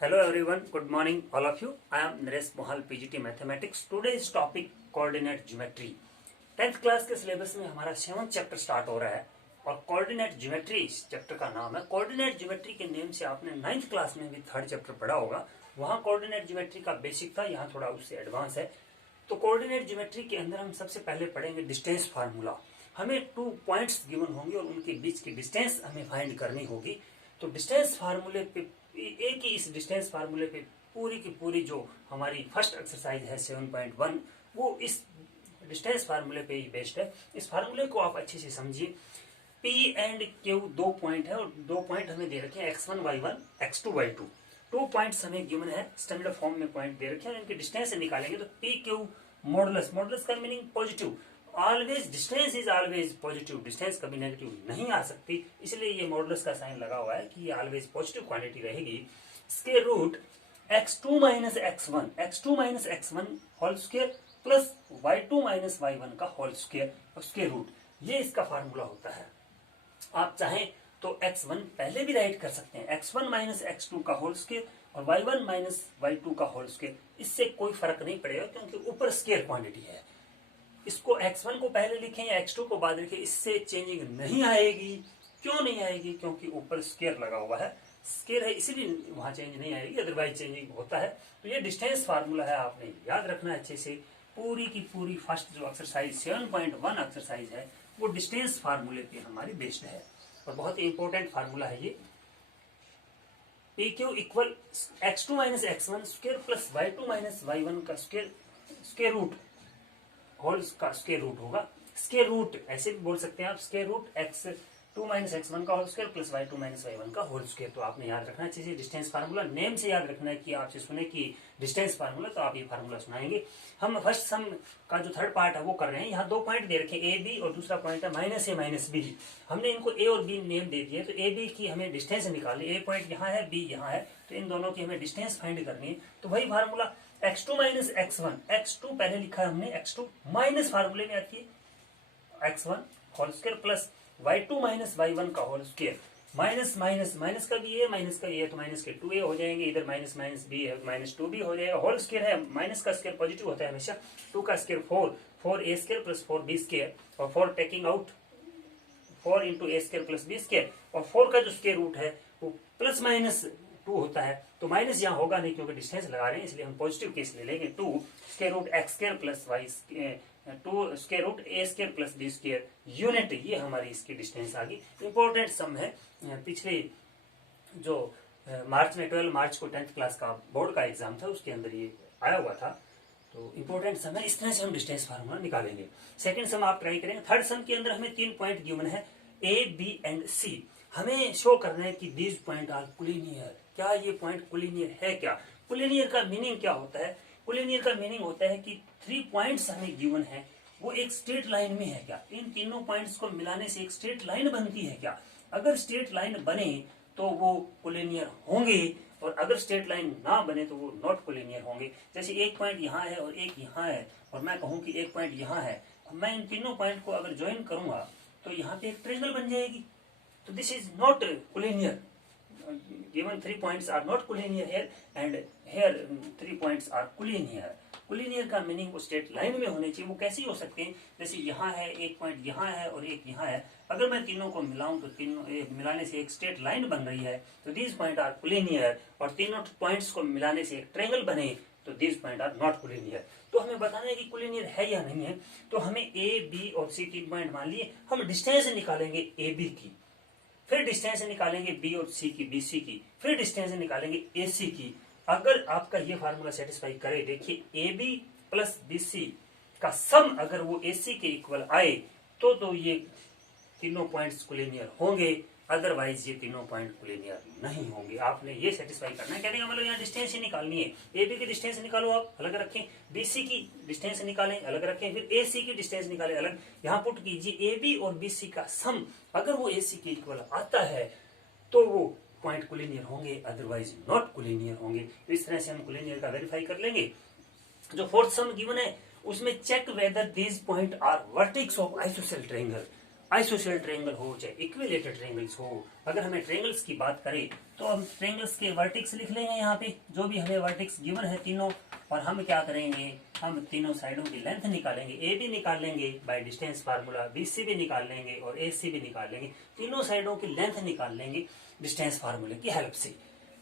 Hello everyone, good morning all of you. I am Naresh Mohal, PGT Mathematics. Today's topic coordinate geometry. 10th class के syllabus में हमारा 7th chapter start हो रहा है और coordinate geometry इस chapter का नाम है। कोऑर्डिनेट ज्योमेट्री के नेम से आपने 9th क्लास में भी 3rd चैप्टर पढ़ा होगा। वहाँ कोऑर्डिनेट ज्योमेट्री का बेसिक था, यहाँ थोड़ा उससे एडवांस है। तो कोऑर्डिनेट ज्योमेट्री के अंदर हम सबसे पहले पढ़ेंगे डिस्टेंस फार्मूला। हमें 2 पॉइंट्स गिवन होंगे और उनके बीच की डिस्टेंस हमें फाइंड करनी होगी। तो डिस्टेंस फार्मूले पे एक ही इस डिस्टेंस फार्मूले पे पूरी की पूरी जो हमारी फर्स्ट एक्सरसाइज है 7.1 वो इस डिस्टेंस फार्मूले पे ही बेस्ड है। इस फार्मूले को आप अच्छे से समझिए। P एंड Q 2 पॉइंट है और 2 पॉइंट हमें दे रखे हैं x1 y1 x2 y2। 2 points हमें गिवन है, स्टैंडर्ड फॉर्म में पॉइंट दे रखे हैं। इनके डिस्टेंस निकालेंगे तो PQ मॉडुलस, मॉडुलस का meaning positive. Always distance is always positive, distance कभी नेगेटिव नहीं आ सकती, इसलिए ये मॉडुलस का साइन लगा हुआ है कि ये ऑलवेज पॉजिटिव क्वांटिटी रहेगी। Square root x2 minus x1 whole square plus y2 minus y1 का होल स्क्वायर और स्क्वायर रूट, ये इसका फार्मूला होता है। आप चाहें तो x1 पहले भी राइट कर सकते हैं, x1 माइनस x2 का होल स्क्वायर और y1 माइनस y2 का होल स्क्वायर। इससे कोई फर्क नहीं पड़ेगा क्योंकि ऊपर स्क्वायर क्वांटिटी है। इसको x1 को पहले लिखें या x2 को बाद लिखें, इससे चेंजिंग नहीं आएगी। क्यों नहीं आएगी? क्योंकि ऊपर स्क्वायर लगा हुआ है, स्क्वायर है इसलिए वहां चेंज नहीं आएगी, अदरवाइज चेंजिंग होता है। तो ये डिस्टेंस फार्मूला है, आपने याद रखना अच्छे से। पूरी की पूरी फर्स्ट जो एक्सरसाइज 7.1 एक्सरसाइज है वो डिस्टेंस फार्मूले पे हमारी बेस्ड है और बहुत ही इंपॉर्टेंट फार्मूला है ये। PQ equal x2 minus x1 square plus y2 minus y1 का स्क्वायर रूट होल का स्क्वायर रूट होगा। स्क्वायर रूट ऐसे भी बोल सकते हैं आप, square root x2 minus x1 का whole square plus y2 minus y1 का होल स्क्वायर। तो आपने याद रखना चाहिए डिस्टेंस फार्मूला, नेम से याद रखना है कि आपसे सुने कि डिस्टेंस फार्मूला तो आप ये फार्मूला सुनाएंगे। हम फर्स्ट सम का जो 3rd पार्ट है वो कर रहे हैं। यहाँ 2 पॉइंट दे रखे ए बी और दूसरा पॉइंट है माइनस ए माइनस बी। हमने इनको ए और बी नेम दे दिए, तो ए बी की हमें डिस्टेंस निकालनी। ए पॉइंट यहाँ है, बी यहाँ है, तो इन दोनों की हमें डिस्टेंस फाइंड करनी है। तो वही formula x2 minus x1, x2 पहले लिखा है हमने, x2 माइनस फार्मूले में आती है x1 whole square plus y2 minus y1 का whole square. Minus minus minus का भी है, माइनस का ये है तो माइनस के 2a हो जाएंगे, इधर माइनस माइनस b है माइनस 2b हो जाएगा। होल स्क्वायर है, माइनस का स्क्वायर पॉजिटिव होता है हमेशा। 2 का square 4, 4a square plus 4b square और 4 टेकिंग आउट 4 इंटू ए स्क्वायर प्लस बी स्क्वायर। और 4 का जो स्क्वायर रूट है वो प्लस माइनस 2 होता है, तो माइनस यहाँ होगा नहीं क्योंकि डिस्टेंस लगा रहे हैं, इसलिए हम पॉजिटिव केस ले लेंगे। 2 square root X square plus Y 2 square root A square plus B square unit, ये हमारी इसकी डिस्टेंस आ गई। इंपॉर्टेंट सम है, पिछले जो मार्च में 12 मार्च को 10th क्लास का बोर्ड का एग्जाम था उसके अंदर ये आया हुआ था। तो इंपॉर्टेंट सम है, इस तरह से हम डिस्टेंस फार्मूला निकालेंगे। सेकंड सम आप ट्राई करेंगे। 3rd सम के अंदर हमें 3 पॉइंट गिवन है ए बी एंड सी। हमें शो करना है कि दीज पॉइंट आर कोलिनियर। क्या ये पॉइंट कोलिनियर है? क्या कोलिनियर का मीनिंग क्या होता है? कोलिनियर का मीनिंग होता है कि 3 पॉइंट्स हमें गिवन है वो एक स्ट्रेट लाइन में है क्या? इन तीनों पॉइंट्स को मिलाने से एक स्ट्रेट लाइन बनती है क्या? अगर स्ट्रेट लाइन बने तो वो कोलिनियर होंगे और अगर स्ट्रेट लाइन ना बने तो वो नॉट कोलिनियर होंगे। जैसे एक पॉइंट यहाँ है और एक यहाँ है और मैं कहूँ कि एक पॉइंट यहाँ है, मैं इन तीनों पॉइंट को अगर ज्वाइन करूंगा तो यहाँ पे एक ट्रायंगल बन जाएगी। तो this is not collinear. given 3 points are not collinear here and here 3 points are collinear। Collinear का मीनिंग वो स्ट्रेट लाइन में होने चाहिए। वो कैसे हो सकते हैं? जैसे यहाँ है, एक पॉइंट यहाँ है और एक यहाँ है, अगर मैं तीनों को मिलाऊं तो तीनों मिलाने से एक स्ट्रेट लाइन बन रही है, तो दीज पॉइंट आर कोलिनियर। और तीनों पॉइंट्स को मिलाने से एक ट्रायंगल बने तो these point are not collinear. तो हमें बताना है कि कोलिनियर है या नहीं है। तो हमें ए बी और सी 3 पॉइंट मान लिए, हम डिस्टेंस निकालेंगे ए बी की, फिर डिस्टेंस निकालेंगे बी और सी की, बी सी की, फिर डिस्टेंस निकालेंगे ए सी की। अगर आपका ये फार्मूला सेटिस्फाई करे, देखिए A B plus B C का सम अगर वो ए सी के इक्वल आए तो ये तीनों पॉइंट्स कोलिनियर होंगे, अदरवाइज ये तीनों पॉइंट कोलिनियर नहीं होंगे। आपने ये सेटिस्फाई करना है। कहने का मतलब यहाँ डिस्टेंस ही निकालनी है। ए बी की डिस्टेंस निकालो आप, अलग रखें, बी सी की डिस्टेंस निकालें, अलग रखें, फिर ए सी की डिस्टेंस निकालें, अलग। यहाँ पुट कीजिए ए बी और बी सी का सम अगर वो ए सी के इक्वल आता है तो वो पॉइंट कोलिनियर होंगे, अदरवाइज नॉट कोलिनियर होंगे। तो इस तरह से हम कोलिनियर का वेरीफाई कर लेंगे। जो 4th सम गिवन है उसमें check whether these point are vertex of isosceles triangle. Isosceles triangle हो चाहे इक्विलेटरल ट्रायंगल्स हो, अगर हमें ट्रायंगल्स की बात करें तो हम ट्रायंगल्स के वर्टेक्स लिख लेंगे यहाँ पे, जो भी हमें वर्टेक्स गिवन है तीनों, और हम क्या करेंगे, हम तीनों साइडों की लेंथ निकालेंगे, ए भी निकाल लेंगे by distance formula, B C भी निकाल लेंगे और ए सी भी निकाल लेंगे, तीनों साइडों की लेंथ निकाल लेंगे डिस्टेंस फार्मूले की हेल्प से।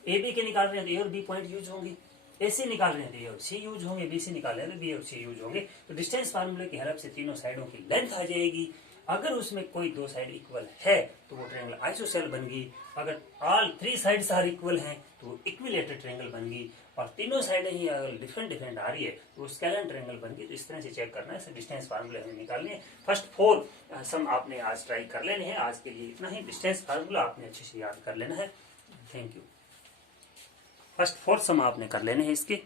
ए बी के निकाल रहे हैं तो ए और बी पॉइंट यूज होंगे, ए सी निकाल रहे हैं तो ए और सी यूज होंगे, बी सी निकाल रहे हैं तो बी और सी यूज होंगे। तो डिस्टेंस फार्मूले की हेल्प से तीनों साइडों की लेंथ आ जाएगी। अगर उसमें कोई दो साइड इक्वल है तो वो ट्रायंगल आइसोसेल बन गई, अगर all three sides are equal हैं तो वो इक्विलेटरल ट्रायंगल बन गई, और तीनों साइडें ही अगर डिफरेंट डिफरेंट आ रही है तो वो स्केलेन ट्रायंगल बन गई। तो इस तरह से चेक करना है, डिस्टेंस फार्मूले हमें निकालने हैं। फर्स्ट 4 सम आपने आज ट्राई कर लेने हैं। आज के लिए इतना ही, डिस्टेंस फार्मूला आपने अच्छे से याद कर लेना है। Thank you. फर्स्ट 4 सम आपने कर लेने हैं इसके।